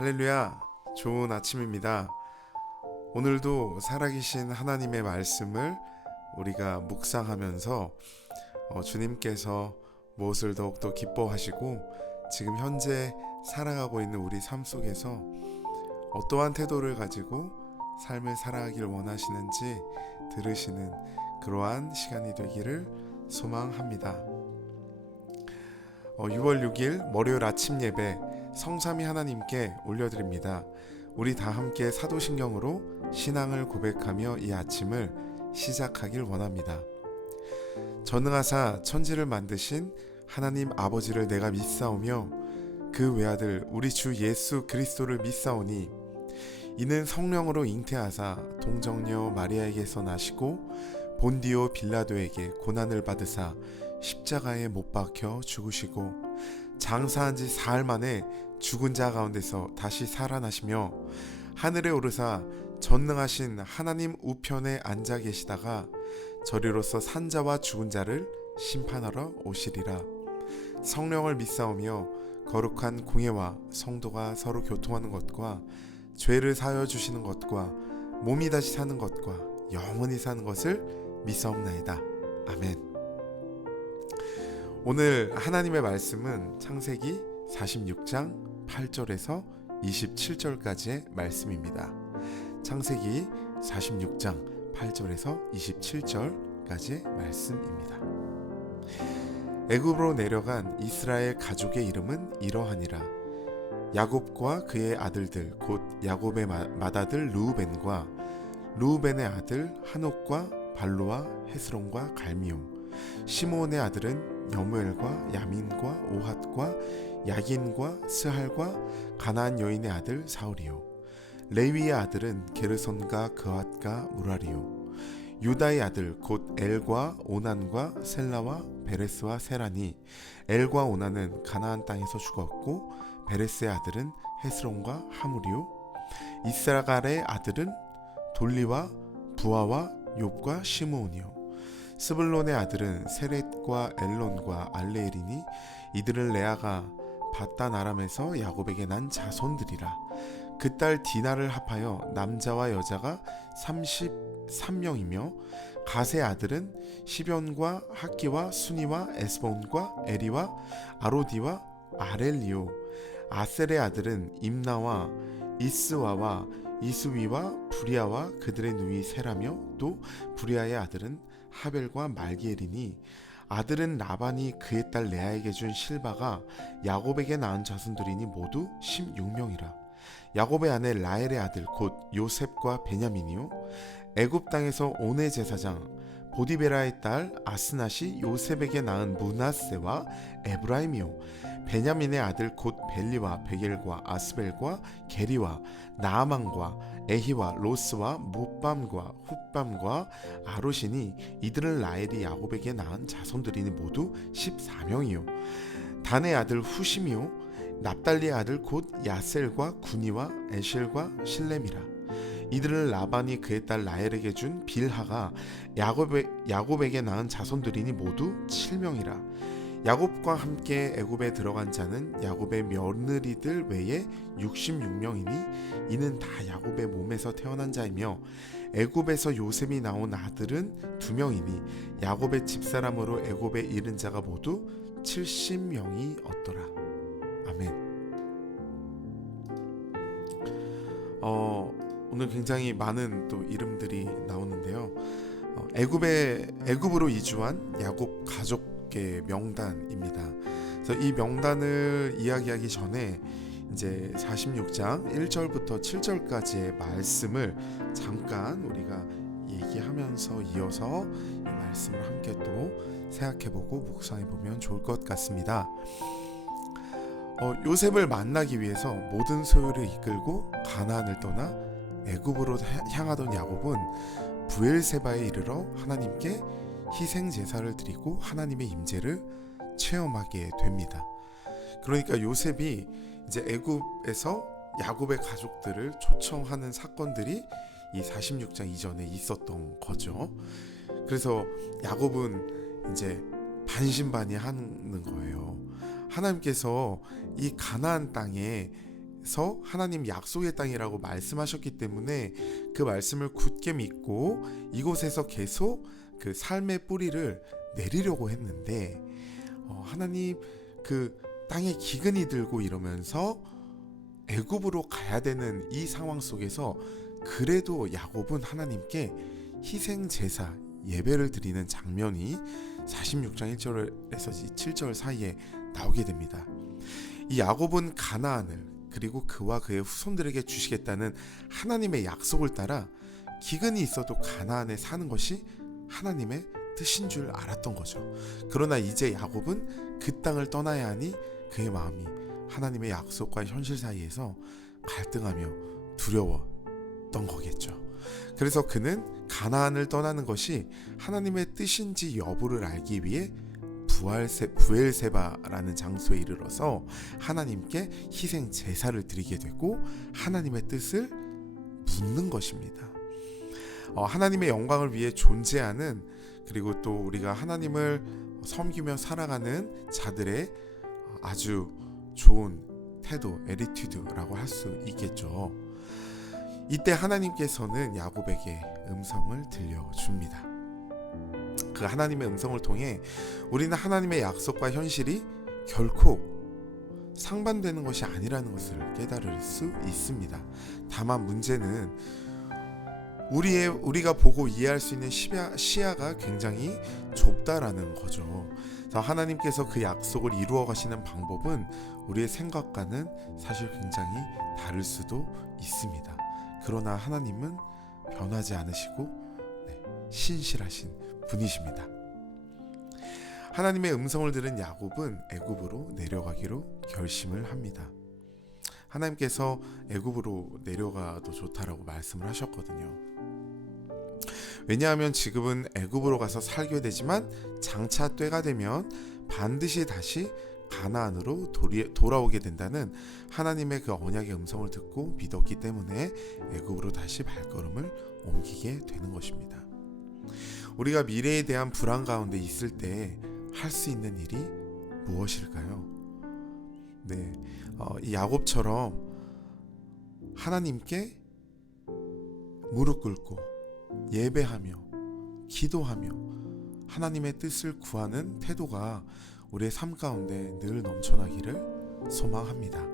할렐루야, 좋은 아침입니다. 오늘도 살아계신 하나님의 말씀을 우리가 묵상하면서 주님께서 무엇을 더욱더 기뻐하시고 지금 현재 살아가고 있는 우리 삶 속에서 어떠한 태도를 가지고 삶을 살아가길 원하시는지 들으시는 그러한 시간이 되기를 소망합니다. 6월 6일 월요일 아침 예배 성삼위 하나님께 올려드립니다. 우리 다 함께 사도신경으로 신앙을 고백하며 이 아침을 시작하길 원합니다. 전능하사 천지를 만드신 하나님 아버지를 내가 믿사오며 그 외아들 우리 주 예수 그리스도를 믿사오니 이는 성령으로 잉태하사 동정녀 마리아에게서 나시고 본디오 빌라도에게 고난을 받으사 십자가에 못 박혀 죽으시고 장사한 지 사흘 만에 죽은 자 가운데서 다시 살아나시며 하늘에 오르사 전능하신 하나님 우편에 앉아 계시다가 저리로서 산자와 죽은 자를 심판하러 오시리라. 성령을 믿사오며 거룩한 공예와 성도가 서로 교통하는 것과 죄를 사하여 주시는 것과 몸이 다시 사는 것과 영원히 사는 것을 믿사옵나이다. 아멘. 오늘 하나님의 말씀은 창세기 46장 8절에서 27절까지의 말씀입니다. 창세기 46장 8절에서 27절까지의 말씀입니다. 애굽으로 내려간 이스라엘 가족의 이름은 이러하니라. 야곱과 그의 아들들 곧 야곱의 맏아들 르우벤과 르우벤의 아들 한옥과 발루와 헤스론과 갈미용 시므온의 아들은 여무엘과 야민과 오핫과 야긴과 스할과 가나안 여인의 아들 사울이요 레위의 아들은 게르손과 그핫과 무라리요 유다의 아들 곧 엘과 오난과 셀라와 베레스와 세라니 엘과 오난은 가나안 땅에서 죽었고 베레스의 아들은 헤스론과 하물이요 이스라갈의 아들은 돌리와 부하와 욥과 시므온이요 스불론의 아들은 세렛과 엘론과 알레엘이니 이들을 레아가 바단 아람에서 야곱에게 난 자손들이라. 그 딸 디나를 합하여 남자와 여자가 33명이며 갓의 아들은 시변과 학기와 수니와 에스본과 에리와 아로디와 아렐리오 아셀의 아들은 임나와 이스와와 이스위와 부리아와 그들의 누이 세라며 또 부리아의 아들은 하벨과 말기엘이니 아들은 라반이 그의 딸 레아에게 준 실바가 야곱에게 낳은 자손들이니 모두 16명이라. 야곱의 아내 라헬의 아들 곧 요셉과 베냐민이요 애굽 땅에서 오네 제사장 보디베라의 딸 아스낫이 요셉에게 낳은 므낫세와 에브라임이요 베냐민의 아들 곧 벨리와 베겔과 아스벨과 게리와 나아만과 에히와 로스와 무밤과 훗밤과 아로시니 이들은 라헬이 야곱에게 낳은 자손들이니 모두 14명이요 단의 아들 후심이요 납달리의 아들 곧 야셀과 구니와 에실과 실렘이라. 이들을 라반이 그의 딸 라헬에게 준 빌하가 야곱에게 낳은 자손들이니 모두 7명이라. 야곱과 함께 애굽에 들어간 자는 야곱의 며느리들 외에 66명이니 이는 다 야곱의 몸에서 태어난 자이며 애굽에서 요셉이 나온 아들은 2명이니 야곱의 집사람으로 애굽에 이른 자가 모두 70명이 없더라. 아멘. 오늘 굉장히 많은 또 이름들이 나오는데요. 애굽으로 이주한 야곱 가족의 명단입니다. 그래서 이 명단을 이야기하기 전에 이제 46장 1절부터 7절까지의 말씀을 잠깐 우리가 얘기하면서 이어서 이 말씀을 함께 또 생각해보고 묵상해보면 좋을 것 같습니다. 요셉을 만나기 위해서 모든 소유를 이끌고 가나안을 떠나 애굽으로 향하던 야곱은 브엘세바에 이르러 하나님께 희생 제사를 드리고 하나님의 임재를 체험하게 됩니다. 그러니까 요셉이 이제 애굽에서 야곱의 가족들을 초청하는 사건들이 이 46장 이전에 있었던 거죠. 그래서 야곱은 이제 반신반의하는 거예요. 하나님께서 이 가나안 땅에 하나님 약속의 땅이라고 말씀하셨기 때문에 그 말씀을 굳게 믿고 이곳에서 계속 그 삶의 뿌리를 내리려고 했는데 하나님 그 땅에 기근이 들고 이러면서 애굽으로 가야 되는 이 상황 속에서 그래도 야곱은 하나님께 희생 제사 예배를 드리는 장면이 46장 1절에서 7절 사이에 나오게 됩니다. 이 야곱은 가나안을 그리고 그와 그의 후손들에게 주시겠다는 하나님의 약속을 따라 기근이 있어도 가나안에 사는 것이 하나님의 뜻인 줄 알았던 거죠. 그러나 이제 야곱은 그 땅을 떠나야 하니 그의 마음이 하나님의 약속과 현실 사이에서 갈등하며 두려웠던 거겠죠. 그래서 그는 가나안을 떠나는 것이 하나님의 뜻인지 여부를 알기 위해 부엘세바라는 장소에 이르러서 하나님께 희생 제사를 드리게 되고 하나님의 뜻을 묻는 것입니다. 하나님의 영광을 위해 존재하는 그리고 또 우리가 하나님을 섬기며 살아가는 자들의 아주 좋은 태도, 에티튜드라고 할 수 있겠죠. 이때 하나님께서는 야곱에게 음성을 들려줍니다. 그 하나님의 음성을 통해 우리는 하나님의 약속과 현실이 결코 상반되는 것이 아니라는 것을 깨달을 수 있습니다. 다만 문제는 우리가 보고 이해할 수 있는 시야가 굉장히 좁다라는 거죠. 하나님께서 그 약속을 이루어 가시는 방법은 우리의 생각과는 사실 굉장히 다를 수도 있습니다. 그러나 하나님은 변하지 않으시고 신실하신 분이십니다. 하나님의 음성을 들은 야곱은 애굽으로 내려가기로 결심을 합니다. 하나님께서 애굽으로 내려가도 좋다라고 말씀을 하셨거든요. 왜냐하면 지금은 애굽으로 가서 살게 되지만 장차 때가 되면 반드시 다시 가나안으로 돌아오게 된다는 하나님의 그 언약의 음성을 듣고 믿었기 때문에 애굽으로 다시 발걸음을 옮기게 되는 것입니다. 우리가 미래에 대한 불안 가운데 있을 때 할 수 있는 일이 무엇일까요? 이 야곱처럼 하나님께 무릎 꿇고 예배하며 기도하며 하나님의 뜻을 구하는 태도가 우리의 삶 가운데 늘 넘쳐나기를 소망합니다.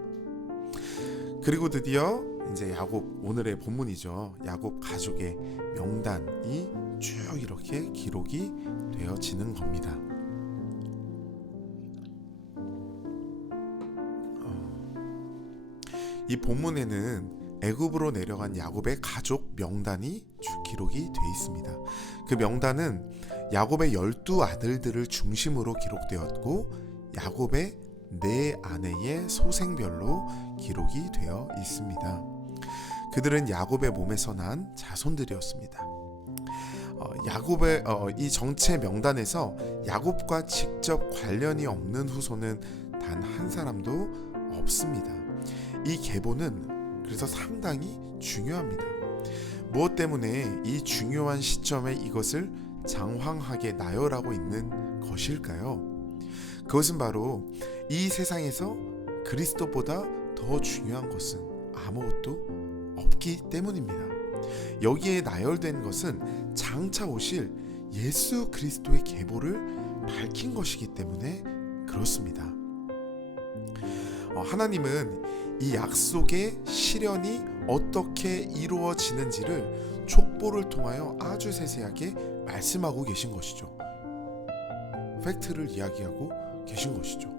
그리고 드디어 이제 야곱, 오늘의 본문이죠. 야곱 가족의 명단이 쭉 이렇게 기록이 되어지는 겁니다. 이 본문에는 애굽으로 내려간 야곱의 가족 명단이 쭉 기록이 돼 있습니다. 그 명단은 야곱의 12아들들을 중심으로 기록되었고 야곱의 4아내의 소생별로 기록이 되어 있습니다. 그들은 야곱의 몸에서 난 자손들이었습니다. 야곱의 이 정체 명단에서 야곱과 직접 관련이 없는 후손은 단 한 사람도 없습니다. 이 계보는 그래서 상당히 중요합니다. 무엇 때문에 이 중요한 시점에 이것을 장황하게 나열하고 있는 것일까요? 그것은 바로 이 세상에서 그리스도보다 더 중요한 것은 아무것도 없기 때문입니다. 여기에 나열된 것은 장차 오실 예수 그리스도의 계보를 밝힌 것이기 때문에 그렇습니다. 하나님은 이 약속의 실현이 어떻게 이루어지는지를 족보를 통하여 아주 세세하게 말씀하고 계신 것이죠. 팩트를 이야기하고 계신 것이죠.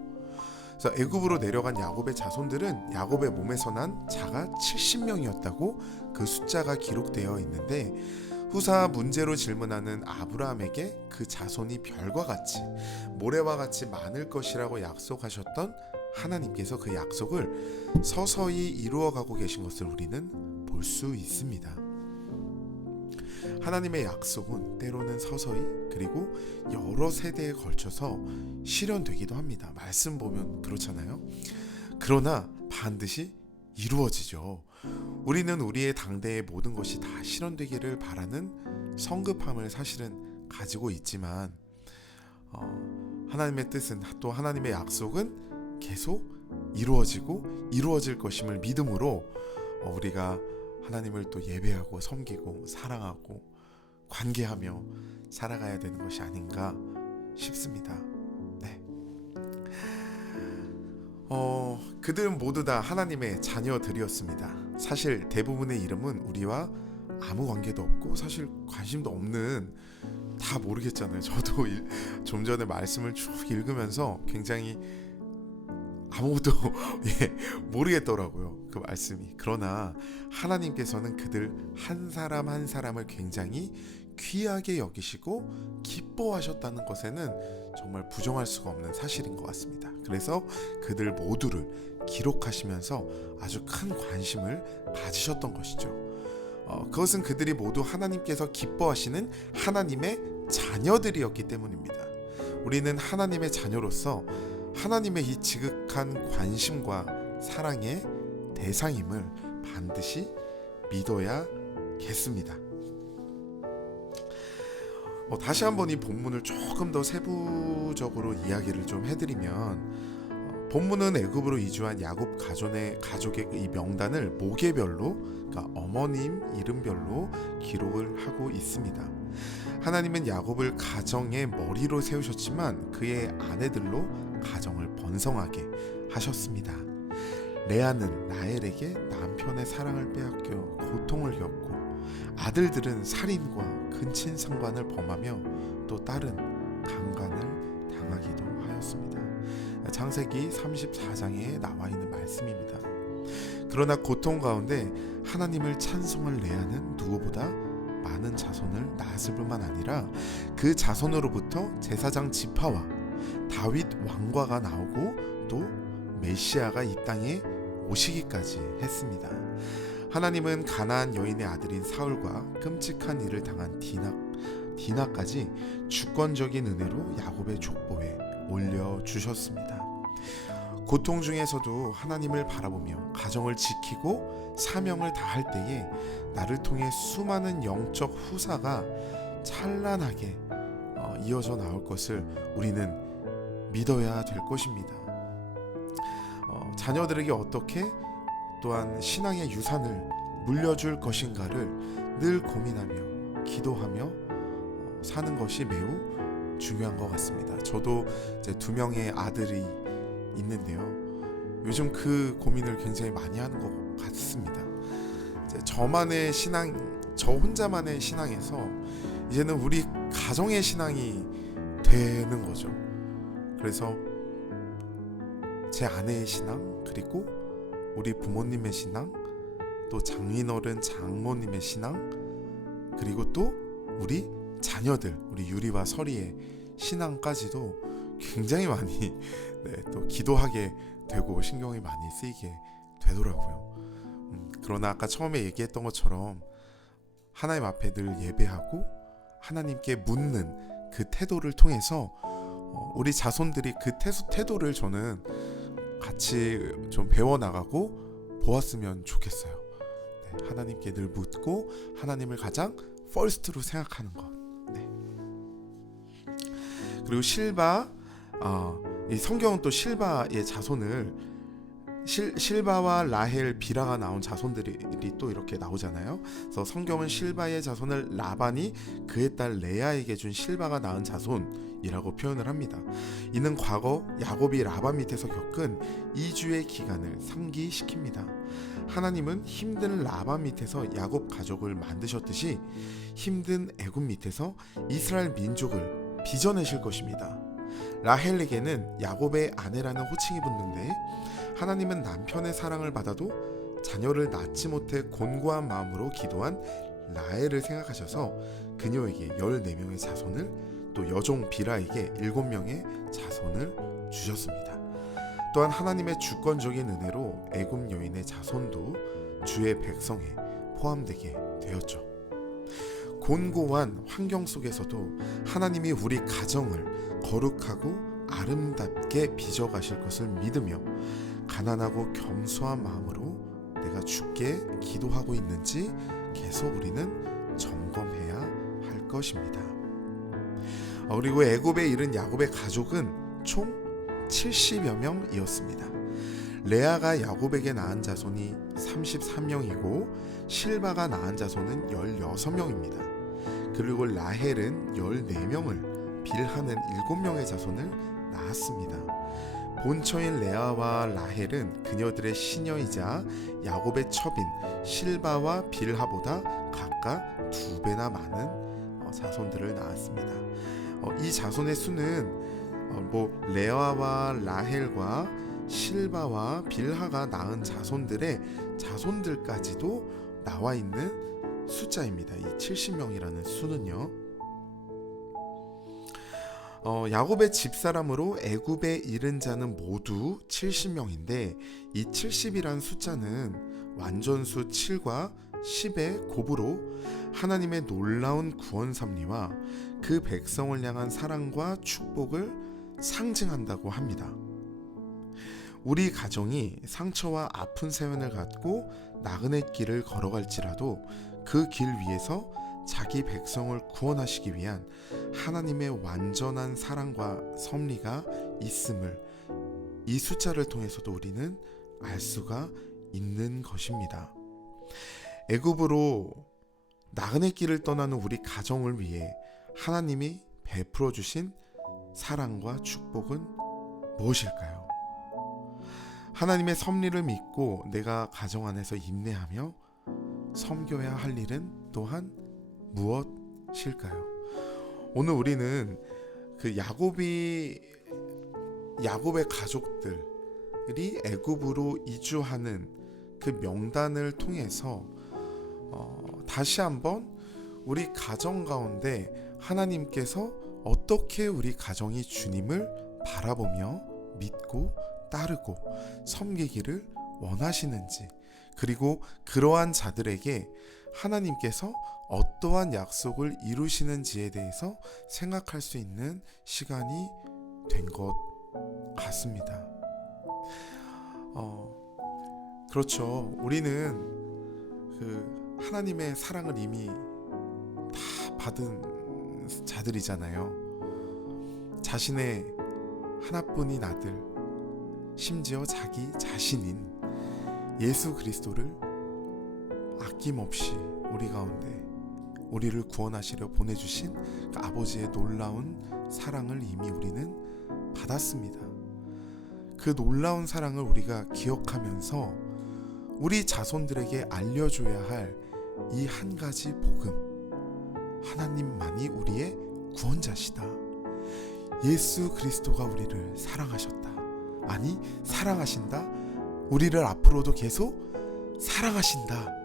그래서 애굽으로 내려간 야곱의 자손들은 야곱의 몸에서 난 자가 70명이었다고 그 숫자가 기록되어 있는데 후사 문제로 질문하는 아브라함에게 그 자손이 별과 같이 모래와 같이 많을 것이라고 약속하셨던 하나님께서 그 약속을 서서히 이루어가고 계신 것을 우리는 볼 수 있습니다. 하나님의 약속은 때로는 서서히 그리고 여러 세대에 걸쳐서 실현되기도 합니다. 말씀 보면 그렇잖아요. 그러나 반드시 이루어지죠. 우리는 우리의 당대의 모든 것이 다 실현되기를 바라는 성급함을 사실은 가지고 있지만 하나님의 뜻은 또 하나님의 약속은 계속 이루어지고 이루어질 것임을 믿음으로 우리가 하나님을 또 예배하고 섬기고 사랑하고 관계하며 살아가야 되는 것이 아닌가 싶습니다. 네. 그들은 모두 다 하나님의 자녀들이었습니다. 사실 대부분의 이름은 우리와 아무 관계도 없고 사실 관심도 없는, 다 모르겠잖아요. 저도 좀 전에 말씀을 쭉 읽으면서 굉장히 아무것도 모르겠더라고요, 그 말씀이. 그러나 하나님께서는 그들 한 사람 한 사람을 굉장히 귀하게 여기시고 기뻐하셨다는 것에는 정말 부정할 수가 없는 사실인 것 같습니다. 그래서 그들 모두를 기록하시면서 아주 큰 관심을 가지셨던 것이죠. 그것은 그들이 모두 하나님께서 기뻐하시는 하나님의 자녀들이었기 때문입니다. 우리는 하나님의 자녀로서 하나님의 이 지극한 관심과 사랑의 대상임을 반드시 믿어야겠습니다. 다시 한번 이 본문을 조금 더 세부적으로 이야기를 좀 해드리면, 본문은 애굽으로 이주한 야곱 가족의 이 명단을 모계별로, 그러니까 어머님 이름별로 기록을 하고 있습니다. 하나님은 야곱을 가정의 머리로 세우셨지만 그의 아내들로 가정을 번성하게 하셨습니다. 레아는 라헬에게 남편의 사랑을 빼앗겨 고통을 겪고, 아들들은 살인과 근친상간을 범하며 또 딸은 강간을 당하기도 하였습니다. 창세기 34장에 나와 있는 말씀입니다. 그러나 고통 가운데 하나님을 찬송할 레아는 누구보다 많은 자손을 낳았을 뿐만 아니라 그 자손으로부터 제사장 지파와 다윗 왕과가 나오고 또 메시아가 이 땅에 오시기까지 했습니다. 하나님은 가나안 여인의 아들인 사울과 끔찍한 일을 당한 디나까지 주권적인 은혜로 야곱의 족보에 올려주셨습니다. 고통 중에서도 하나님을 바라보며 가정을 지키고 사명을 다할 때에 나를 통해 수많은 영적 후사가 찬란하게 이어져 나올 것을 우리는 믿어야 될 것입니다. 자녀들에게 어떻게 또한 신앙의 유산을 물려줄 것인가를 늘 고민하며 기도하며 사는 것이 매우 중요한 것 같습니다. 저도 이제 2명의 아들이 있는데요, 요즘 그 고민을 굉장히 많이 하는 것 같습니다. 이제 저만의 신앙, 저 혼자만의 신앙에서 이제는 우리 가정의 신앙이 되는 거죠. 그래서 제 아내의 신앙, 그리고 우리 부모님의 신앙, 또 장인어른 장모님의 신앙, 그리고 또 우리 자녀들, 우리 유리와 설이의 신앙까지도 굉장히 많이 또 기도하게 되고 신경이 많이 쓰이게 되더라고요. 그러나 아까 처음에 얘기했던 것처럼 하나님 앞에 늘 예배하고 하나님께 묻는 그 태도를 통해서 우리 자손들이 그 태도를 저는 같이 좀 배워나가고 보았으면 좋겠어요. 네, 하나님께 늘 묻고 하나님을 가장 퍼스트로 생각하는 것. 네. 그리고 실바, 이 성경은 또 실바의 자손을 실바와 라헬, 비라가 나온 자손들이 또 이렇게 나오잖아요. 그래서 성경은 실바의 자손을 라반이 그의 딸 레아에게 준 실바가 낳은 자손이라고 표현을 합니다. 이는 과거 야곱이 라반 밑에서 겪은 2주의 기간을 상기시킵니다. 하나님은 힘든 라반 밑에서 야곱 가족을 만드셨듯이 힘든 애굽 밑에서 이스라엘 민족을 빚어내실 것입니다. 라헬에게는 야곱의 아내라는 호칭이 붙는데, 하나님은 남편의 사랑을 받아도 자녀를 낳지 못해 곤고한 마음으로 기도한 라헬을 생각하셔서 그녀에게 14명의 자손을, 또 여종 비라에게 7명의 자손을 주셨습니다. 또한 하나님의 주권적인 은혜로 애굽 여인의 자손도 주의 백성에 포함되게 되었죠. 곤고한 환경 속에서도 하나님이 우리 가정을 거룩하고 아름답게 빚어가실 것을 믿으며 가난하고 겸손한 마음으로 내가 주께 기도하고 있는지 계속 우리는 점검해야 할 것입니다. 그리고 애굽에 이른 야곱의 가족은 총 70여 명이었습니다. 레아가 야곱에게 낳은 자손이 33명이고 실바가 낳은 자손은 16명입니다. 그리고 라헬은 14명을, 빌하는 7명의 자손을 낳았습니다. 본처인 레아와 라헬은 그녀들의 시녀이자 야곱의 첩인 실바와 빌하보다 각각 2배나 많은 자손들을 낳았습니다. 이 자손의 수는 레아와 라헬과 실바와 빌하가 낳은 자손들의 자손들까지도 나와 있는 숫자입니다. 이 70명이라는 수는요. 야곱의 집사람으로 애굽에 이른 자는 모두 70명인데 이 70이란 숫자는 완전수 7과 10의 곱으로 하나님의 놀라운 구원 섭리와 그 백성을 향한 사랑과 축복을 상징한다고 합니다. 우리 가정이 상처와 아픈 세원을 갖고 나그네 길을 걸어갈지라도 그 길 위에서 자기 백성을 구원하시기 위한 하나님의 완전한 사랑과 섭리가 있음을 이 숫자를 통해서도 우리는 알 수가 있는 것입니다. 애굽으로 나그네 길을 떠나는 우리 가정을 위해 하나님이 베풀어 주신 사랑과 축복은 무엇일까요? 하나님의 섭리를 믿고 내가 가정 안에서 인내하며 섬겨야 할 일은 또한 무엇일까요? 오늘 우리는 그 야곱의 가족들이 애굽으로 이주하는 그 명단을 통해서 다시 한번 우리 가정 가운데 하나님께서 어떻게 우리 가정이 주님을 바라보며 믿고 따르고 섬기기를 원하시는지, 그리고 그러한 자들에게 하나님께서 어떠한 약속을 이루시는지에 대해서 생각할 수 있는 시간이 된 것 같습니다. 그렇죠. 우리는 그 하나님의 사랑을 이미 다 받은 자들이잖아요. 자신의 하나뿐인 아들, 심지어 자기 자신인 예수 그리스도를 아낌없이 우리 가운데 우리를 구원하시려 보내주신 그 아버지의 놀라운 사랑을 이미 우리는 받았습니다. 그 놀라운 사랑을 우리가 기억하면서 우리 자손들에게 알려줘야 할 이 한 가지 복음, 하나님만이 우리의 구원자시다. 예수 그리스도가 우리를 사랑하셨다. 아니, 사랑하신다. 우리를 앞으로도 계속 사랑하신다.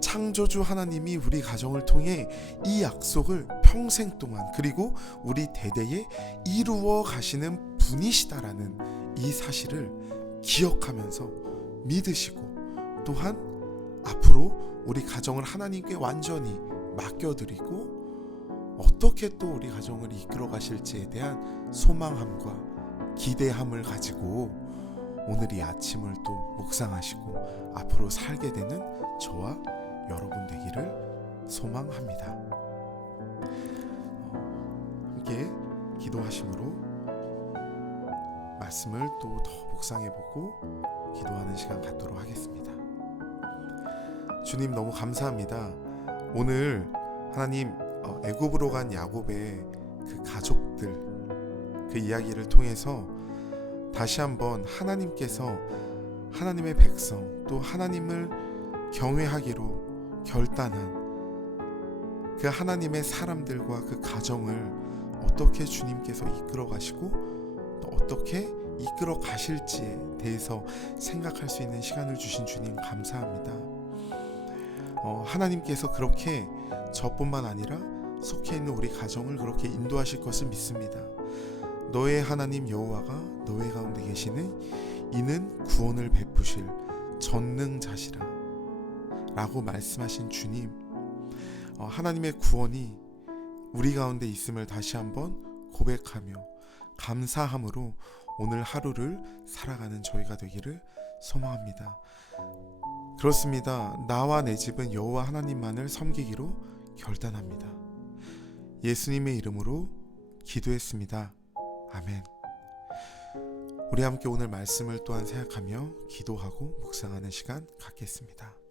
창조주 하나님이 우리 가정을 통해 이 약속을 평생 동안 그리고 우리 대대에 이루어 가시는 분이시다라는 이 사실을 기억하면서 믿으시고, 또한 앞으로 우리 가정을 하나님께 완전히 맡겨드리고 어떻게 또 우리 가정을 이끌어 가실지에 대한 소망함과 기대함을 가지고 오늘 이 아침을 또 묵상하시고 앞으로 살게 되는 저와 여러분 되기를 소망합니다. 함께 기도하심으로 말씀을 또 더 묵상해보고 기도하는 시간 갖도록 하겠습니다. 주님, 너무 감사합니다. 오늘 하나님 애굽으로 간 야곱의 그 가족들, 그 이야기를 통해서 다시 한번 하나님께서 하나님의 백성, 또 하나님을 경외하기로 결단한 그 하나님의 사람들과 그 가정을 어떻게 주님께서 이끌어 가시고 또 어떻게 이끌어 가실지에 대해서 생각할 수 있는 시간을 주신 주님 감사합니다. 하나님께서 그렇게 저뿐만 아니라 속해 있는 우리 가정을 그렇게 인도하실 것을 믿습니다. 너의 하나님 여호와가 너의 가운데 계시는 이는 구원을 베푸실 전능자시라 라고 말씀하신 주님, 하나님의 구원이 우리 가운데 있음을 다시 한번 고백하며 감사함으로 오늘 하루를 살아가는 저희가 되기를 소망합니다. 그렇습니다. 나와 내 집은 여호와 하나님만을 섬기기로 결단합니다. 예수님의 이름으로 기도했습니다. 아멘. 우리 함께 오늘 말씀을 또한 생각하며 기도하고 묵상하는 시간 갖겠습니다.